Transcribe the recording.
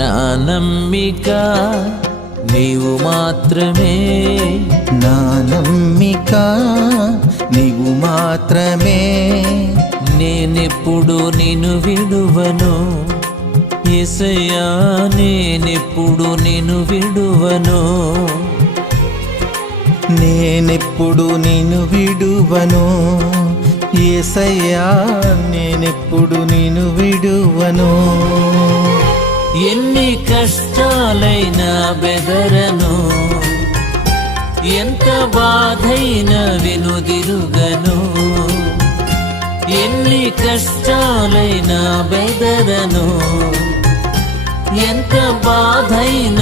నా నమ్మిక నీవు మాత్రమే. నా నమ్మిక నీవు మాత్రమే. నేనెప్పుడు నిన్ను విడువను? ఎసయ్యా నేనెప్పుడు నిన్ను విడువను? నేనెప్పుడు నిన్ను విడువను? ఏసయ్యా నేనెప్పుడు నిన్ను విడువను? ఎన్ని కష్టాలైనా బెదరను ఎంత బాధైనా వినుదిరుగను. ఎన్ని కష్టాలైనా బెదరను ఎంత బాధైన